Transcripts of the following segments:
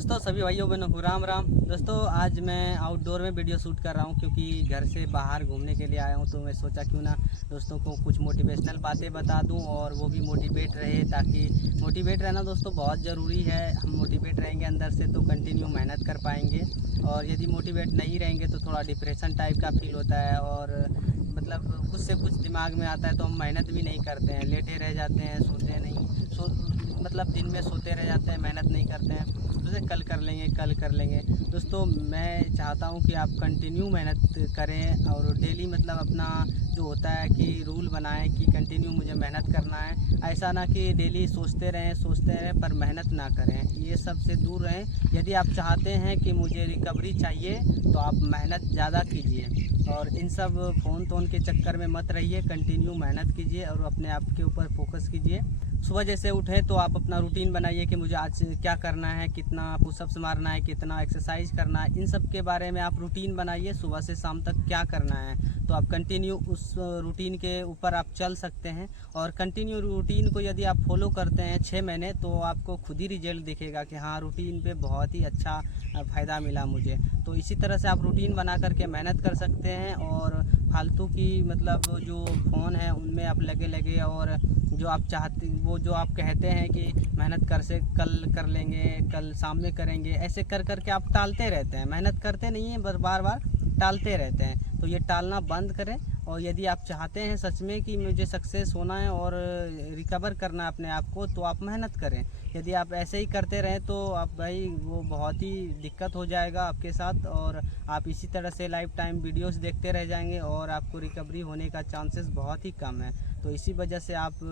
दोस्तों, सभी भाइयों बहनों को राम राम। दोस्तों, आज मैं आउटडोर में वीडियो शूट कर रहा हूं क्योंकि घर से बाहर घूमने के लिए आया हूं। तो मैं सोचा क्यों ना दोस्तों को कुछ मोटिवेशनल बातें बता दूं और वो भी मोटिवेट रहे, ताकि मोटिवेट रहना दोस्तों बहुत ज़रूरी है। हम मोटिवेट रहेंगे अंदर से तो कंटिन्यू मेहनत कर पाएंगे, और यदि मोटिवेट नहीं रहेंगे तो थोड़ा डिप्रेशन टाइप का फील होता है और मतलब कुछ से कुछ दिमाग में आता है तो हम मेहनत भी नहीं करते हैं, लेटे रह जाते हैं, सोते नहीं मतलब दिन में सोते रह जाते हैं, मेहनत नहीं करते हैं। सोचे कल कर लेंगे कल कर लेंगे। दोस्तों, मैं चाहता हूं कि आप कंटिन्यू मेहनत करें और डेली मतलब अपना जो होता है कि रूल बनाएं कि कंटिन्यू मुझे मेहनत करना है। ऐसा ना कि डेली सोचते रहें पर मेहनत ना करें। ये सब से दूर रहें। यदि आप चाहते हैं कि मुझे रिकवरी चाहिए तो आप मेहनत ज़्यादा कीजिए और इन सब फ़ोन के चक्कर में मत रहिए। कंटिन्यू मेहनत कीजिए और अपने आप के ऊपर फोकस कीजिए। सुबह जैसे उठें तो आप अपना रूटीन बनाइए कि मुझे आज क्या करना है, कितना पुशअप्स मारना है, कितना एक्सरसाइज करना है। इन सब के बारे में आप रूटीन बनाइए, सुबह से शाम तक क्या करना है। तो आप कंटिन्यू उस रूटीन के ऊपर आप चल सकते हैं और कंटिन्यू रूटीन को यदि आप फॉलो करते हैं 6 महीने तो आपको खुद ही रिजल्ट दिखेगा कि हाँ, रूटीन पे बहुत ही अच्छा फ़ायदा मिला मुझे। तो इसी तरह से आप रूटीन बना करके मेहनत कर सकते हैं और फालतू की मतलब जो फ़ोन है उनमें आप लगे और जो आप चाहते वो जो आप कहते हैं कि मेहनत कल कर लेंगे, कल शाम में करेंगे, ऐसे कर के आप टालते रहते हैं, मेहनत करते नहीं हैं, बस बार टालते रहते हैं। तो ये टालना बंद करें और यदि आप चाहते हैं सच में कि मुझे सक्सेस होना है और रिकवर करना है अपने आप को, तो आप मेहनत करें। यदि आप ऐसे ही करते रहें तो आप भाई वो बहुत ही दिक्कत हो जाएगा आपके साथ और आप इसी तरह से लाइफ टाइम वीडियोस देखते रह जाएंगे और आपको रिकवरी होने का चांसेस बहुत ही कम है। तो इसी वजह से आप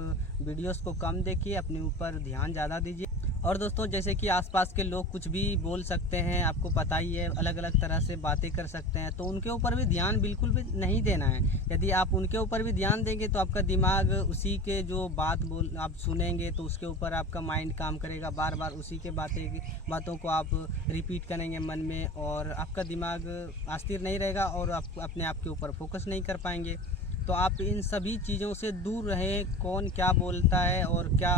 वीडियोस को कम देखिए, अपने ऊपर ध्यान ज़्यादा दीजिए। और दोस्तों, जैसे कि आसपास के लोग कुछ भी बोल सकते हैं, आपको पता ही है, अलग अलग तरह से बातें कर सकते हैं, तो उनके ऊपर भी ध्यान बिल्कुल भी नहीं देना है। यदि आप उनके ऊपर भी ध्यान देंगे तो आपका दिमाग उसी के जो आप सुनेंगे तो उसके ऊपर आपका माइंड काम करेगा, बार बार उसी के बातों को आप रिपीट करेंगे मन में और आपका दिमाग अस्थिर नहीं रहेगा और आप अपने आप के ऊपर फोकस नहीं कर पाएंगे। तो आप इन सभी चीज़ों से दूर रहें। कौन क्या बोलता है और क्या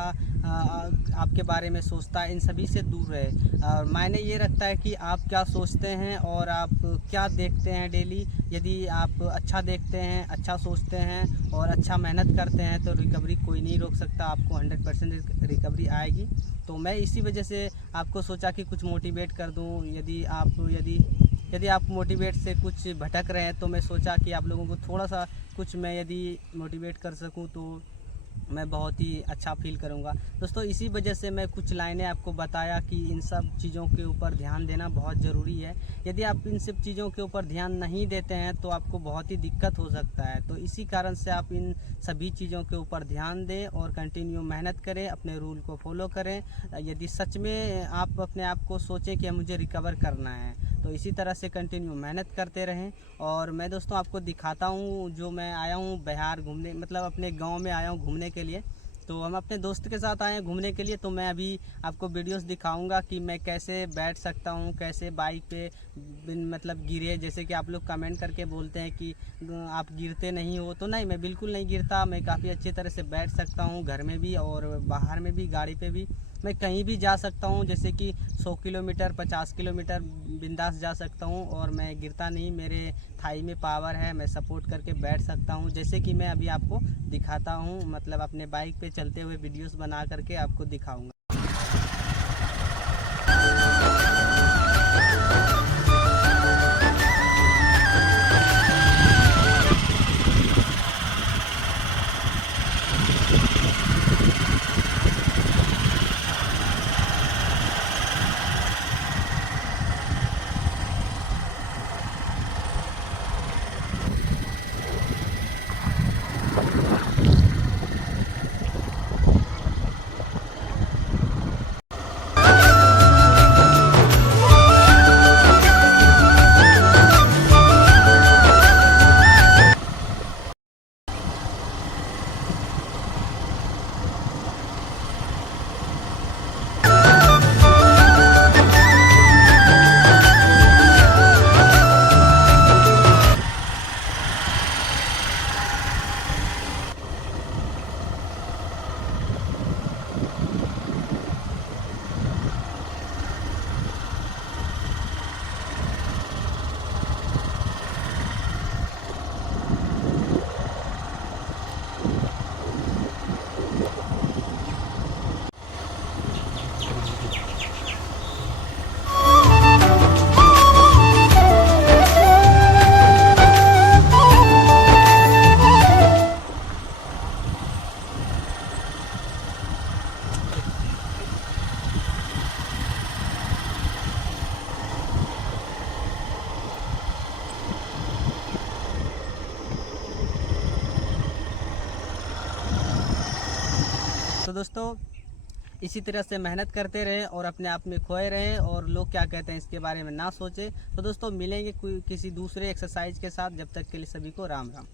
आपके बारे में सोचता है, इन सभी से दूर रहें। और मायने ये रखता है कि आप क्या सोचते हैं और आप क्या देखते हैं डेली। यदि आप अच्छा देखते हैं, अच्छा सोचते हैं और अच्छा मेहनत करते हैं तो रिकवरी कोई नहीं रोक सकता, आपको 100% रिकवरी आएगी। तो मैं इसी वजह से आपको सोचा कि कुछ मोटिवेट कर दूं। यदि आप मोटिवेट से कुछ भटक रहे हैं तो मैं सोचा कि आप लोगों को थोड़ा सा कुछ मैं यदि मोटिवेट कर सकूं तो मैं बहुत ही अच्छा फील करूंगा। दोस्तों, इसी वजह से मैं कुछ लाइनें आपको बताया कि इन सब चीज़ों के ऊपर ध्यान देना बहुत ज़रूरी है। यदि आप इन सब चीज़ों के ऊपर ध्यान नहीं देते हैं तो आपको बहुत ही दिक्कत हो सकता है। तो इसी कारण से आप इन सभी चीज़ों के ऊपर ध्यान दें और कंटिन्यू मेहनत करें, अपने रूल को फॉलो करें। यदि सच में आप अपने आप को सोचें कि मुझे रिकवर करना है तो इसी तरह से कंटिन्यू मेहनत करते रहें। और मैं दोस्तों आपको दिखाता हूँ, जो मैं आया हूँ बिहार घूमने, मतलब अपने गांव में आया हूँ घूमने के लिए। तो हम अपने दोस्त के साथ आए हैं घूमने के लिए। तो मैं अभी आपको वीडियोस दिखाऊंगा कि मैं कैसे बैठ सकता हूँ, कैसे बाइक पे बिन मतलब गिरे। जैसे कि आप लोग कमेंट करके बोलते हैं कि आप गिरते नहीं हो, तो नहीं, मैं बिल्कुल नहीं गिरता। मैं काफ़ी अच्छी तरह से बैठ सकता हूँ, घर में भी और बाहर में भी, गाड़ी पे भी। मैं कहीं भी जा सकता हूँ, जैसे कि 100 किलोमीटर 50 किलोमीटर बिंदास जा सकता हूँ और मैं गिरता नहीं। मेरे थाई में पावर है, मैं सपोर्ट करके बैठ सकता हूँ। जैसे कि मैं अभी आपको दिखाता हूँ, मतलब अपने बाइक पे चलते हुए वीडियोस बना करके आपको दिखाऊंगा। तो दोस्तों इसी तरह से मेहनत करते रहें और अपने आप में खोए रहें और लोग क्या कहते हैं इसके बारे में ना सोचें। तो दोस्तों मिलेंगे किसी दूसरे एक्सरसाइज के साथ, जब तक के लिए सभी को राम राम।